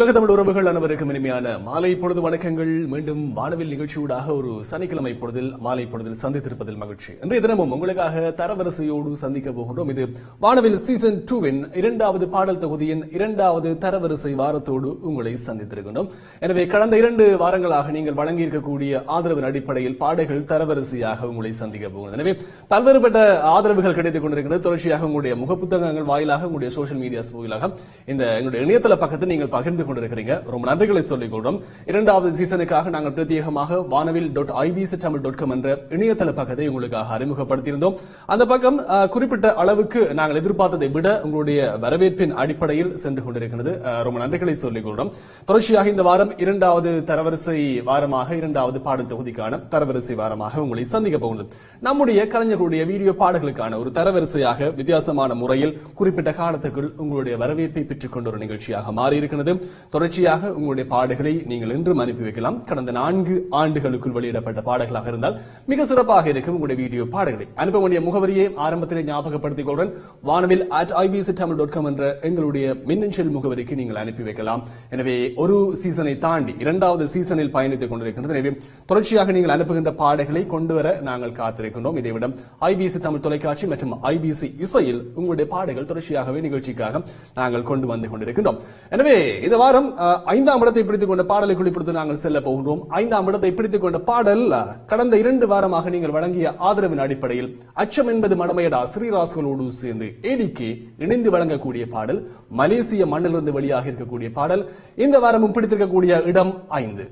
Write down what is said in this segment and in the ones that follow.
உலக தமிழ் உறவுகள் அனைவருக்கும் இனிமையான மாலை பொழுது வணக்கங்கள். மீண்டும் வானவில் நிகழ்ச்சியூடாக ஒரு சனிக்கிழமை பொழுதில் மாலை பொழுதில் சந்தித்திருப்பதில் மகிழ்ச்சி. இன்றைய தினமும் உங்களுக்காக தரவரிசையோடு சந்திக்க போகின்றோம். இது வானவில் சீசன் 2 இரண்டாவது பாடல் தொகுதியின் இரண்டாவது தரவரிசை வாரத்தோடு உங்களை சந்தித்திருக்கின்றோம். எனவே கடந்த 2 வாரங்களாக நீங்கள் வழங்கியிருக்கக்கூடிய ஆதரவின் அடிப்படையில் பாடல்கள் தரவரிசையாக உங்களை சந்திக்க போகிறது. எனவே பல்வேறுபட்ட ஆதரவுகள் கிடைத்துக் கொண்டிருக்கிறது. தொடர்ச்சியாக உங்களுடைய முகப்புத்தகங்கள் வாயிலாக, உங்களுடைய சோசியல் மீடியாஸ் வாயிலாக இந்த எங்களுடைய இணையதள பக்கத்தை நீங்கள் பகிர்ந்து கொண்டிருக்கிறீங்க. ரொம்ப நன்றிகளை சொல்லிக் கொள்றோம். இரண்டாவது சீசனுக்காக நாங்கள் பிரத்யேகமாக வானவில்.ibctamil.com என்ற இணையதள பக்கத்தை உங்களுக்காக அறிமுகப்படுத்தியிருந்தோம். அந்த பக்கம் குறிப்பிட்ட அளவுக்கு நாங்கள் எதிர்பார்த்ததை விட உங்களுடைய வரவேற்பின் அடிப்படையில் சென்று கொண்டிருக்கிறது. ரொம்ப நன்றிகளை சொல்லிக் கொள்றோம். தொடர்ச்சியாக இந்த வாரம் இரண்டாவது தரவரிசை வாரமாக, இரண்டாவது பாடல் தொகுதிக்கான தரவரிசை வாரமாக உங்களை சந்திக்க போகிறது. நம்முடைய கலைஞர்களுடைய வீடியோ பாடல்களுக்கான ஒரு தரவரிசையாக வித்தியாசமான முறையில் குறிப்பிட்ட காலத்துக்குள் உங்களுடைய வரவேற்பை பெற்றுக் கொண்ட ஒரு நிகழ்ச்சியாக மாறி இருக்கிறது. தொடர்ச்சியாக உங்களுடைய பாடல்களை நீங்கள் இன்றும் அனுப்பி வைக்கலாம். கடந்த 4 ஆண்டுகளுக்குள் வெளியிடப்பட்ட பாடல்களாக இருந்தால் மிக சிறப்பாக இருக்கும். உங்களுடைய வீடியோ பாடல்களை அனுப்ப வேண்டிய முகவரியை ஆரம்பத்திலே ஞாபகப்படுத்திக் கொள்றேன். வானவில்@ibctamil.com என்ற எங்களுடைய மின்னஞ்சல் முகவரிக்கு நீங்கள் அனுப்பி வைக்கலாம். எனவே ஒரு சீசனை தாண்டி இரண்டாவது சீசனில் பயணித்துக் கொண்டிருக்கின்றது. எனவே தொடர்ச்சியாக நீங்கள் அனுப்புகின்ற பாடல்களை கொண்டுவர நாங்கள் காத்திருக்கின்றோம். இதைவிட ஐபிசி தமிழ் தொலைக்காட்சி மற்றும் ஐபிசி இசையில் உங்களுடைய பாடல்கள் தொடர்ச்சியாகவே நிகழ்ச்சிக்காக நாங்கள் கொண்டு வந்து கொண்டிருக்கின்றோம். எனவே இந்த வாரம் 5ஆம் இடத்தை பிடித்துக் கொண்ட பாடலை குறிப்பிட்டு நாங்கள் செல்ல போகின்றோம். 5ஆம் இடத்தை பிடித்துக் கொண்ட பாடல் கடந்த 2 வாரமாக நீங்கள் வழங்கிய ஆதரவின் அடிப்படையில் அச்சம் என்பது மடமையடா ஸ்ரீராஸ்களோடு சேர்ந்து ஏடிகே இணைந்து வழங்கக்கூடிய பாடல், மலேசிய மண்ணிலிருந்து வெளியாக இருக்கக்கூடிய பாடல். இந்த வாரமும் பிடித்திருக்கக்கூடிய இடம் 5.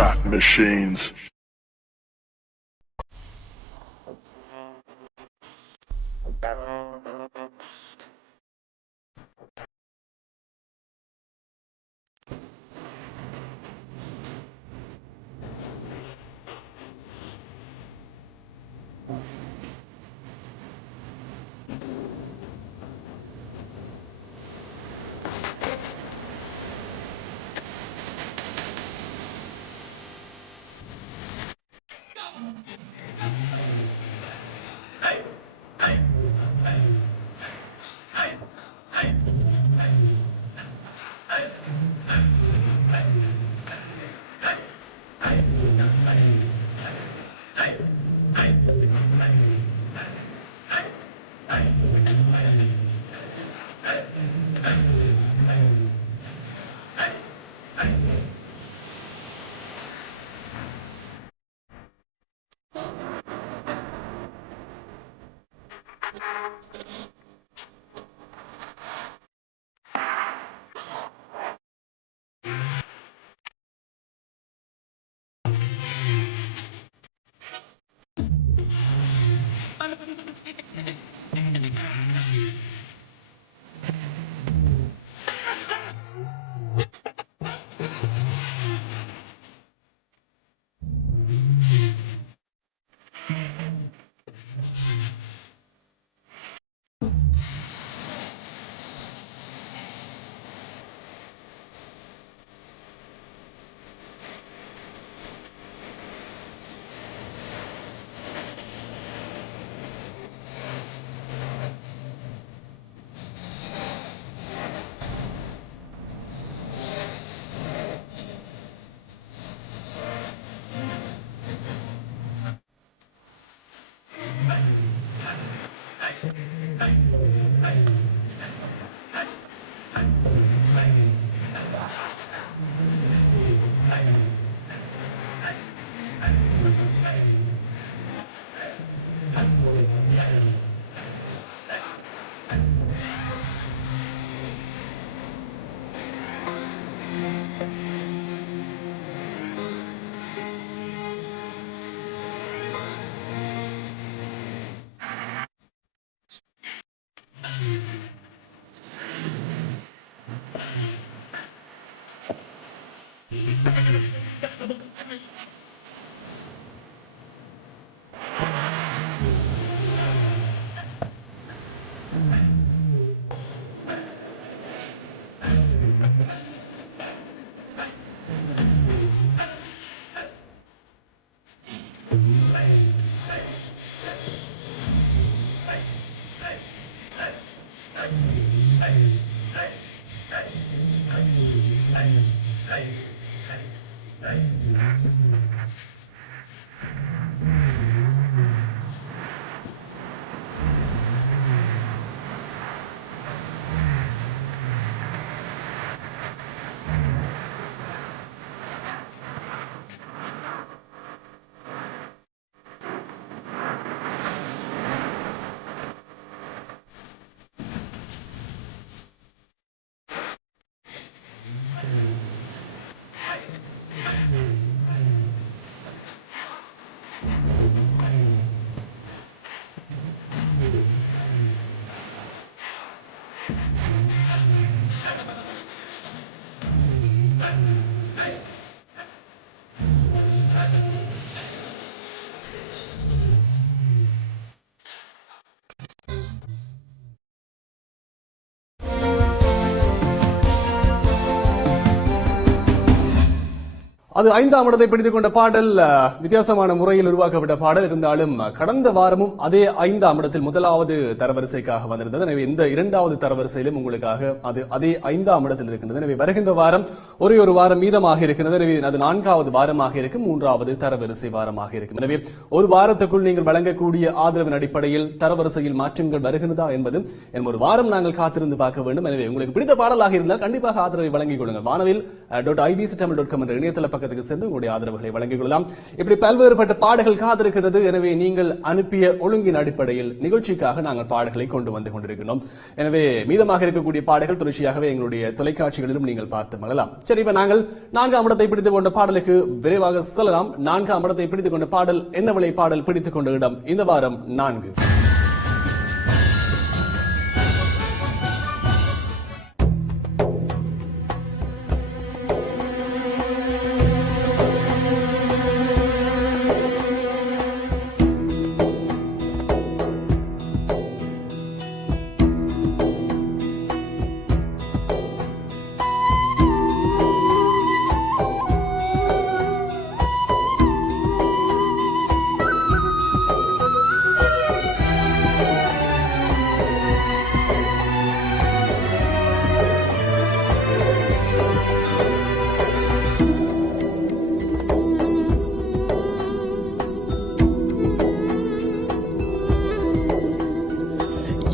Rock machines. அது 5ஆம் இடத்தை பிடித்துக் கொண்ட பாடல் வித்தியாசமான முறையில் உருவாக்கப்பட்ட பாடல் இருந்தாலும் கடந்த வாரமும் அதே 5ஆம் இடத்தில் முதலாவது தரவரிசைக்காக வந்திருந்தது. எனவே இந்த 2வது தரவரிசையிலும் உங்களுக்காக அது அதே 5ஆம் இடத்தில் இருக்கின்றது. எனவே வருகின்ற வாரம் ஒரே ஒரு வாரம் மீதமாக இருக்கிறது. எனவே அது 4வது வாரமாக இருக்கும், 3வது தரவரிசை வாரமாக இருக்கும். எனவே ஒரு வாரத்துக்குள் நீங்கள் வழங்கக்கூடிய ஆதரவின் அடிப்படையில் தரவரிசையில் மாற்றங்கள் வருகிறதா என்பது ஒரு வாரம் நாங்கள் காத்திருந்து பார்க்க வேண்டும். எனவே உங்களுக்கு பிடித்த பாடலாக இருந்தால் கண்டிப்பாக ஆதரவை வழங்கிக் கொள்ளுங்கள். வானவில்.ibctamil.com என்ற இணையதள பக்கத்துக்கு சென்று உங்களுடைய ஆதரவுகளை வழங்கிக் கொள்ளலாம். இப்படி பல்வேறுபட்ட பாடல்கள் காத்திருக்கிறது. எனவே நீங்கள் அனுப்பிய ஒழுங்கின் அடிப்படையில் நிகழ்ச்சிக்காக நாங்கள் பாடல்களை கொண்டு வந்து கொண்டிருக்கிறோம். எனவே மீதமாக இருக்கக்கூடிய பாடல்கள் தொடர்ச்சியாகவே எங்களுடைய தொலைக்காட்சிகளிலும் நீங்கள் பார்த்து மகிழலாம். சரி, இப்ப நாங்கள் 4ஆம் இடத்தை பிடித்துக் கொண்ட பாடலுக்கு விரைவாக செல்லலாம். 4ஆம் இடத்தை பிடித்துக் கொண்ட பாடல் என்ன விலை பாடல் பிடித்துக் கொண்ட இடம் இந்த வாரம் 4.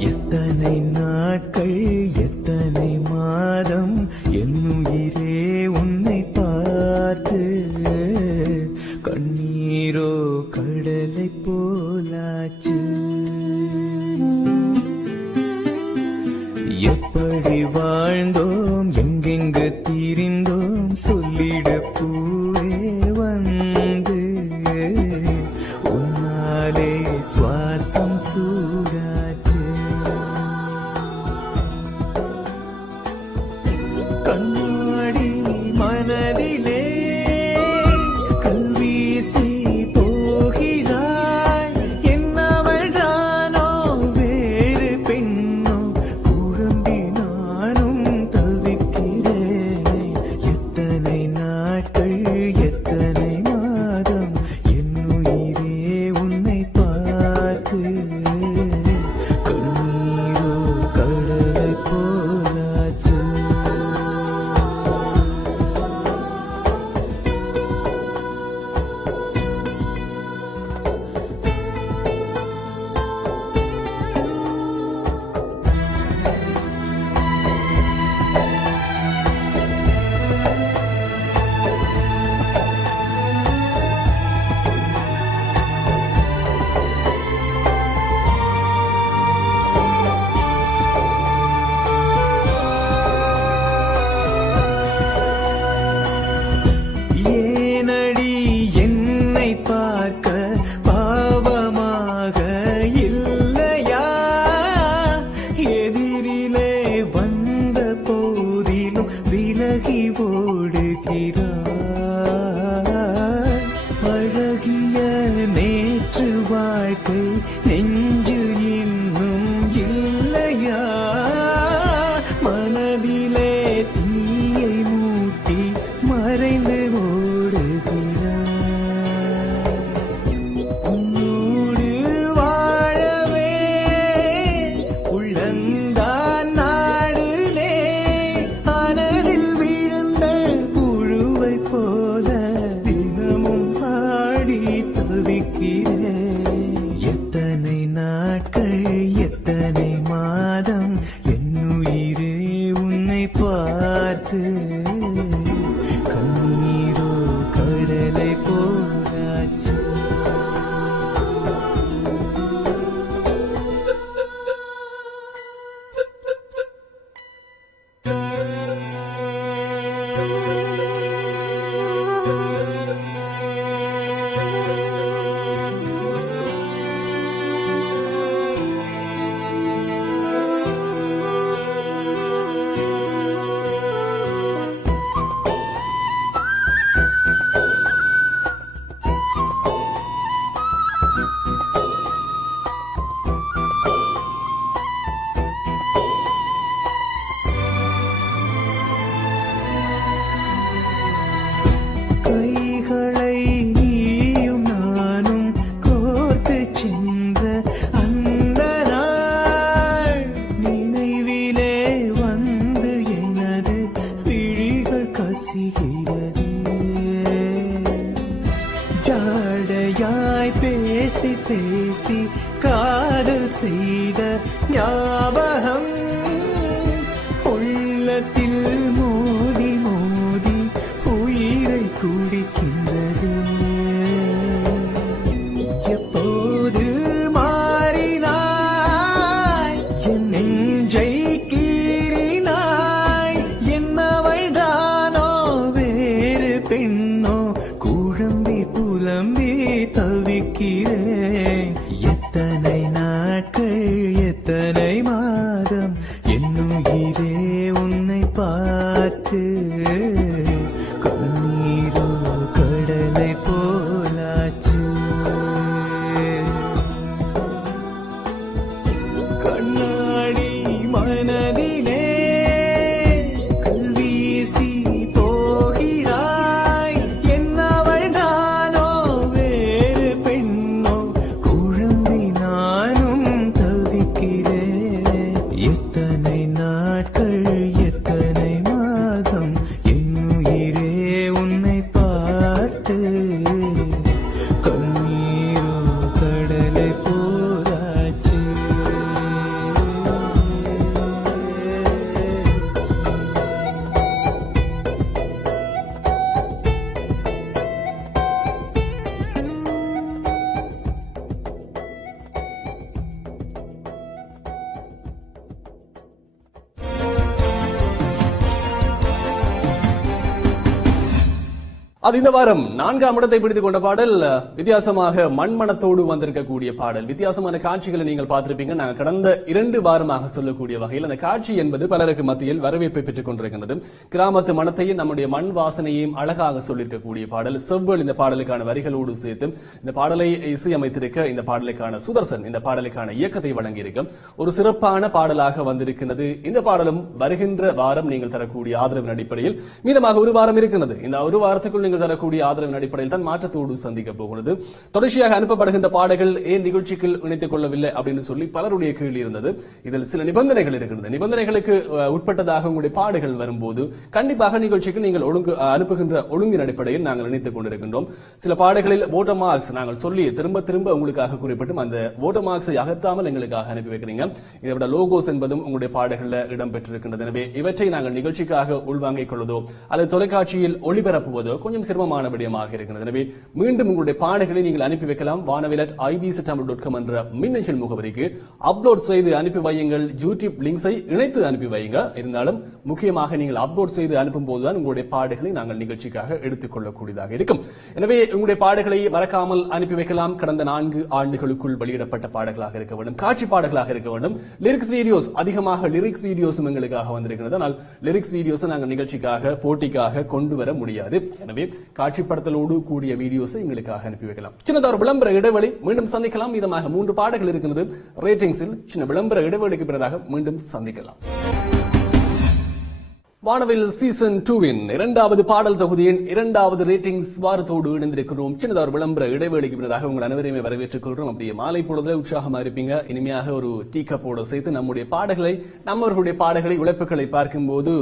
எத்தனை நாட்கள் எத்தனை மாதம் என்னுயிரே உன்னை பார்த்து கண்ணீரோ கடலை போலாச்சு. எப்படி வாழ்ந்தோம் எங்கெங்கு திரிந்தோம் சொல்லிட பூவே வந்து உன்னாலே சுவாசம் சூடாச்சு. கண்ணாடி மனதிலே கல்வீசி போகிறாய். என்னவள் தானோ வேறு பெண்ணோ குழம்பி நானும் தவிக்கிறேன். எத்தனை நாட்கள் எத்தனை மாதம் என்னுயிரே உன்னை பார்த்து கண்ணீரோ கடலை போலாச்சு. ஏனடி என்னை பார்க்க பாவமாக இல்லையா? எதிரிலே வந்த போதிலும் விலகி ஓடுகிறாய். அழகிய நேற்று வாழ்க்கை நெஞ்சில் இன்னும் இல்லையா? மனதிலே தீயை மூட்டி மறைந்து ஓடுகிறாய். உன்னோடு வாழவே உள்ளந்தான் நாடுலே அனலில் விழுந்த புழுவை போல தினமும் பாடி தவிக்கிறேன். எத்தனை நாள் வீணாய் பேசி பேசி காதல் செய்த ஞாபகம் உள்ளத்தில் மோதி மோதி உயிரை குடிக்கின்றது. எப்போது மாறினாய் என் நெஞ்சை கீறினாய், என்னவள் தானோ வேறு பெண்ணோ குழம்பி புலம்பி தவிக்கிறேன். எத்தனை நாட்கள் எத்தனை மாதம் என்னுயிரே உன்னை பார்த்து, கண்ணீரோ கடலை போலாச்சு. கண்ணாடி மனதிலே கல்வீசி போகிறாய், என்னவள் நானோ வேறு பெண்ணோ குழம்பி நானும் தவிக்கிறேன். எத்தனை நாட்கள் எத்தனை மாதம் என்னுயிரே உன்னை பார்த்து, கண்ணீரோ கடலை போராச்சு. அது இந்த வாரம் 4ஆம் இடத்தை பிடித்துக் கொண்ட பாடல். வித்தியாசமாக மண்மணத்தோடு வந்திருக்கக்கூடிய பாடல். வித்தியாசமான காட்சிகளை நீங்கள் பார்த்திருப்பீங்க. நாங்கள் கடந்த 2 வாரமாக சொல்லக்கூடிய வகையில் அந்த காட்சி என்பது பலருக்கு மத்தியில் வரவேற்பை பெற்றுக் கொண்டிருக்கின்றது. கிராமத்து மனத்தையும் நம்முடைய மண் வாசனையையும் அழகாக சொல்லியிருக்கக்கூடிய பாடல். செவ்வல் இந்த பாடலுக்கான வரிகளோடு சேர்த்து இந்த பாடலை இசையமைத்திருக்க, இந்த பாடலுக்கான சுதர்சன் இந்த பாடலுக்கான இயக்கத்தை வழங்கியிருக்க ஒரு சிறப்பான பாடலாக வந்திருக்கிறது. இந்த பாடலும் வருகின்ற வாரம் நீங்கள் தரக்கூடிய ஆதரவின் அடிப்படையில் மீதமாக ஒரு வாரம் இருக்கிறது. இந்த ஒரு வாரத்துக்குள் நீங்கள் தரக்கூடிய ஆதரவின் அடிப்படையில் தான் மாற்றத்தோடு சந்திக்க போகிறது. தொடர்ச்சியாக அனுப்பப்படுகின்ற பாடல்கள் ஏன் நிகழ்ச்சிக்கு இணைத்துக் கொள்ளவில்லை அப்படின்னு சொல்லி பலருடைய கேள்வி இருந்தது. இதில் சில நிபந்தனைகள் இருக்கிறது. நிபந்தனைகளுக்கு உட்பட்டதாக உங்களுடைய பாடல்கள் வரும்போது கண்டிப்பாக நிகழ்ச்சிக்கு நீங்கள் அனுப்புகின்ற ஒழுங்கின் அடிப்படையில் நாங்கள் இணைத்துக் கொண்டிருக்கின்றோம். சில பாடல்களில் வோட்டர் மார்க்ஸ் நாங்கள் சொல்லி திரும்ப திரும்ப உங்களுக்காக குறிப்பிட்டும் அந்த வோட்டர் மார்க்ஸை அகற்றாமல் எங்களுக்காக அனுப்பி வைக்கிறீங்க. இதை விட லோகோஸ் என்பதும் உங்களுடைய பாடல்களில் இடம்பெற்றிருக்கின்றது. எனவே இவற்றை நாங்கள் நிகழ்ச்சிக்காக உள்வாங்கிக் கொள்வதோ அல்லது தொலைக்காட்சியில் ஒளிபரப்புவதோ கொஞ்சம் சிரமமான விடயமாக இருக்கிறது. எனவே மீண்டும் உங்களுடைய பாடல்களை நீங்கள் அனுப்பி வைக்கலாம். vaanavilat@ibctamil.com என்ற மின்னஞ்சல் முகவரிக்கு அப்லோட் செய்து அனுப்பி வையுங்கள். யூடியூப் லிங்க்ஸை இணைத்து அனுப்பி வையுங்க. இருந்தாலும் முக்கியமாக நீங்கள் அப்லோட் செய்து அனுப்பும் போதுதான் உங்களுடைய பாடல்களை நாங்கள் நிகழ்ச்சிக்காக எடுத்துக் கொள்ளக்கூடியதாக இருக்கும். எனவே உங்களுடைய பாடல்களை மறக்காமல் அனுப்பி வைக்கலாம். கடந்த 4 ஆண்டுகளுக்குள் வெளியிடப்பட்ட பாடல்களாக இருக்க வேண்டும், காட்சி பாடல்களாக இருக்க வேண்டும். லிரிக்ஸ் வீடியோஸ், அதிகமாக லிரிக்ஸ் வீடியோஸும் எங்களுக்காக வந்திருக்கிறது. ஆனால் லிரிக்ஸ் வீடியோஸ் நாங்கள் நிகழ்ச்சிக்காக போட்டிக்காக கொண்டு வர முடியாது. எனவே காட்சிப்படுத்தலோடு கூடிய வீடியோஸை எங்களுக்காக அனுப்பி வைக்கலாம். சின்னதாக ஒரு விளம்பர இடைவெளி, மீண்டும் சந்திக்கலாம். மீதமாக 3 பாடல்கள் இருக்கிறது ரேட்டிங்ஸில். சின்ன விளம்பர இடைவெளிக்கு பிறகு மீண்டும் சந்திக்கலாம். வானவில் சீசன் 2வின் 2வது பாடல் தொகுதியின் 2வது ரேட்டிங்ஸ் வாரத்தோடு இணைந்திருக்கிறோம். சின்னதாக ஒரு விளம்பர இடைவெளிக்கு பிறகு உங்கள் அனைவரையுமே வரவேற்றுக் கொள்கிறோம். அப்படியே மாலை பொழுதுல உற்சாகமா இருப்பீங்க. இனிமையாக ஒரு டீ கப்போட சேர்த்து நம்முடைய பாடல்களை, நம்மவர்களுடைய பாடல்களை, உழைப்புகளை பார்க்கும்போது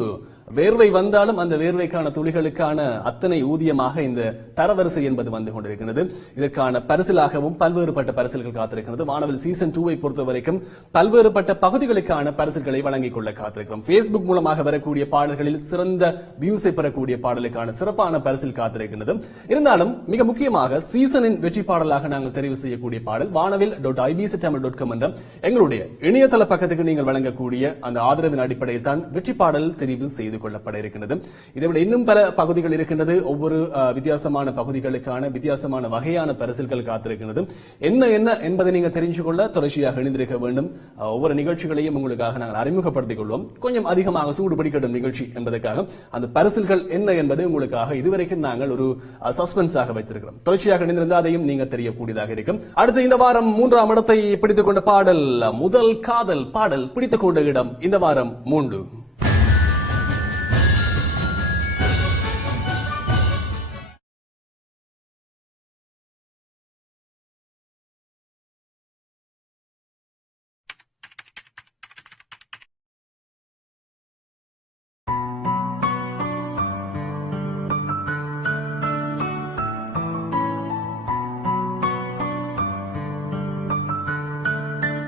வேர்வை வந்தாலும் அந்த வேர்வைக்கான துளிகளுக்கான அத்தனை ஊதியமாக இந்த தரவரிசை என்பது வந்து கொண்டிருக்கிறது. இதற்கான பரிசிலாகவும் பல்வேறுபட்ட பரிசில்கள் காத்திருக்கிறது. வானவில் சீசன் 2வை பொறுத்த வரைக்கும் பல்வேறுபட்ட பகுதிகளுக்கான பரிசில்களை வழங்கிக் கொள்ள காத்திருக்கிறோம். பேஸ்புக் மூலமாக வரக்கூடிய பாடல்களில் சிறந்த வியூஸை பெறக்கூடிய பாடலுக்கான சிறப்பான பரிசில் காத்திருக்கிறது. இருந்தாலும் மிக முக்கியமாக சீசனின் வெற்றி பாடலாக நாங்கள் தெரிவு செய்யக்கூடிய பாடல் vaanavil.ibctamil.com என்ற எங்களுடைய இணையதள பக்கத்துக்கு நீங்கள் வழங்கக்கூடிய அந்த ஆதரவின் அடிப்படையில் தான் வெற்றி பாடல் தெரிவு செய்து கொள்ளப்பட இருக்கிறது. இதைவிட இன்னும் பல பகுதிகள் இருக்கின்றது. ஒவ்வொரு வித்தியாசமான பகுதிகளுக்கான வித்தியாசமான வகையான பரிசில்கள் காத்திருக்கிறது. என்ன என்ன என்பதை நீங்க தெரிஞ்சு கொள்ள தொடர்ச்சியாக இணைந்திருக்க வேண்டும். ஒவ்வொரு நிகழ்ச்சிகளையும் உங்களுக்காக நாங்கள் அறிமுகப்படுத்திக் கொள்வோம். கொஞ்சம் அதிகமாக சூடு பிடிக்கட்டும் நிகழ்ச்சி என்பதற்காக அந்த பரிசில்கள் என்ன என்பது உங்களுக்காக இதுவரைக்கும் நாங்கள் ஒரு சஸ்பென்ஸாக வைத்திருக்கிறோம். தொடர்ச்சியாக இணைந்திருந்தால் அதையும் நீங்க தெரியக்கூடியதாக இருக்கும். அடுத்து இந்த வாரம் 3ஆம் இடத்தை பிடித்துக் கொண்ட பாடல் முதல் காதல் பாடல் பிடித்துக் கொண்ட இடம் இந்த வாரம் 3.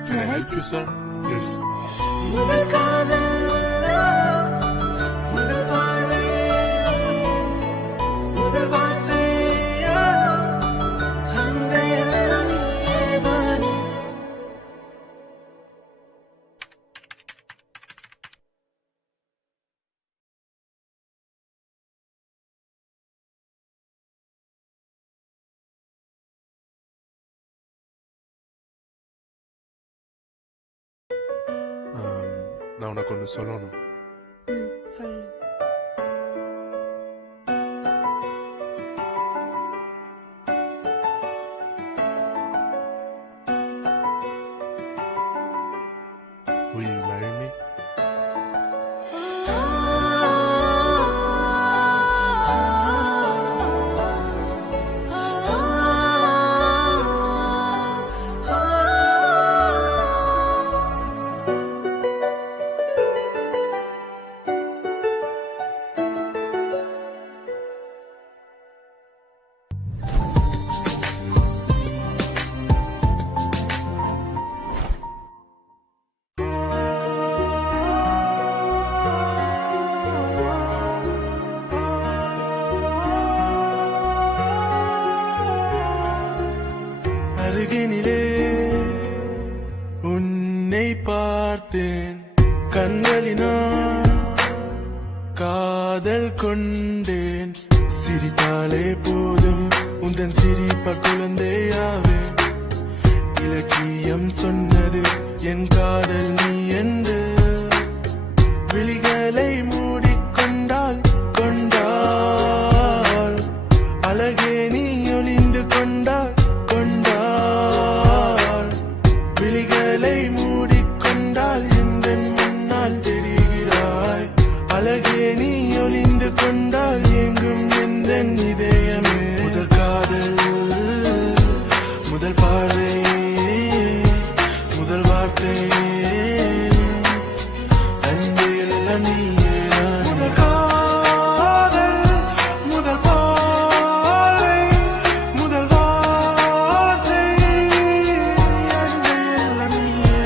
Can I help you, sir? Yes. முதல் காதல் முதல் பார்வை முதல் வார்த்தை அன்பே எல்லாம் நீதானே. நான் உனக்கு ஒன்று சொல்லணும். சொல்லு. Will you marry me? அருகினிலே உன்னை பார்த்தேன், கண்களினால் காதல் கொண்டேன். சிரித்தாலே போதும் உந்தன் சிரிப்ப குழந்தையாவே. இலக்கியம் சொன்னது என் காதல் நீ என்று. விழிகளை மூடிக்கொண்டால் கொண்டாள், அழகே நீ ஒளிந்து கொண்டாள் கொண்டாள். விழிகளை மூடிக்கொண்டால் எந்த முன்னால் தெரிகிறாய். அழகே நீ ஒளிந்து கொண்டால் எங்கும் எந்த இதயமே. முதல் காதல் முதல் பார்வை முதல் வார்த்தை அன்பு எல்லாம் நீயே. முதல் காதல் முதல் பார்வை முதல் வார்த்தை அன்பு எல்லாம் நீயே.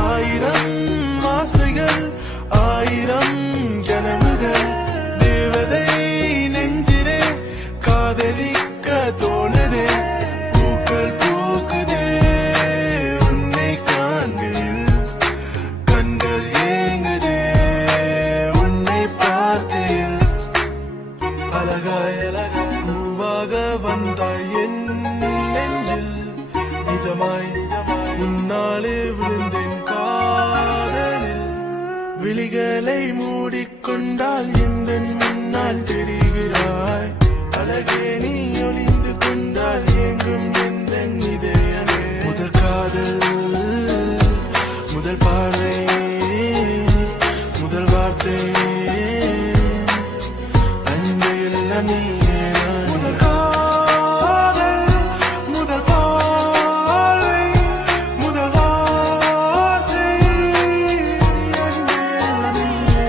ஆயிரம் ஆசைகள் ஆயிரம் கனவுகள், தேவதை நெஞ்சிலே காதலிக்க தோணுதே. பூக்கள் பூக்குதே உன்னை காண்கையில், கண்கள் ஏங்குதே உன்னை பார்க்கையில். அழகாய் அழகாய் பூவாக வந்தாய் என் நெஞ்சில், நிஜமாய் நிஜமாய் உன்னாலே விழுந்தேன் காதலில். விழிகளை மூடிக்கொண்டால் எந்த முன்னால் தெரிகிறாய். அழகே நீ ஒளிந்து கொண்டால் எங்கும் எந்த இதயமே. முதல் காதல் முதல் பார்வை முதல் வார்த்தை அன்பு எல்லாம் நீயே. முதல் காதல் முதல் பார்வை முதல் வார்த்தை அன்பு எல்லாம் நீயே.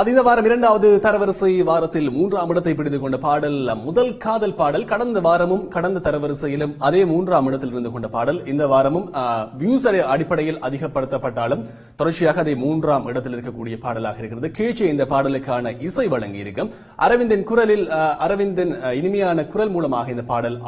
அது இந்த வாரம் இரண்டாவது தரவரிசை வாரத்தில் மூன்றாம் இடத்தை பிடித்துக் கொண்ட பாடல் முதல் காதல் பாடல். கடந்த வாரமும் கடந்த தரவரிசையிலும் அதே மூன்றாம் இடத்தில் இருந்து கொண்ட பாடல். இந்த வாரமும் வியூஸ் அடிப்படையில் அதிகப்படுத்தப்பட்டாலும் தொடர்ச்சியாக அதை மூன்றாம் இடத்தில் இருக்கக்கூடிய பாடலாக இருக்கிறது. கேஜே இந்த பாடலுக்கான இசை வழங்கி இருக்கும். அரவிந்தின் குரலில் அரவிந்தின் இனிமையான குரல் மூலமாக இந்த பாடல்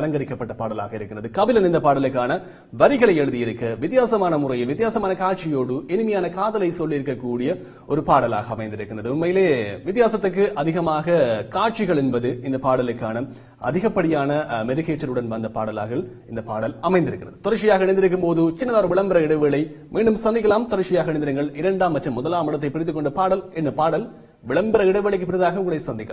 அலங்கரிக்கப்பட்ட பாடலாக இருக்கிறது. கபிலன் இந்த பாடலுக்கான வரிகளை எழுதியிருக்க வித்தியாசமான முறையில் வித்தியாசமான காட்சியோடு இனிமையான காதலை சொல்லியிருக்கக்கூடிய ஒரு பாடலாக அமைந்திருக்கிறது. உண்மையிலே வித்தியாசத்துக்கு அதிகமாக காட்சிகள் என்பது இந்த பாடலுக்கான அதிகப்படியான மெருகேற்றலுடன் வந்த பாடலாக இந்த பாடல் அமைந்திருக்கிறது. தொடர்ச்சியாக இணைந்திருக்கும் போது சின்னதார் விளம்பர இடைவேளை. மீண்டும் சந்திக்கலாம். தொடர்ச்சியாக இணைந்திருங்கள். இரண்டாம் மற்றும் முதலாம் இடத்தை பிடித்துக் கொண்ட பாடல் என்ன பாடல்? விளம்பர இடைவேளைக்கு பிறகு உங்களை சந்திக்கலாம்.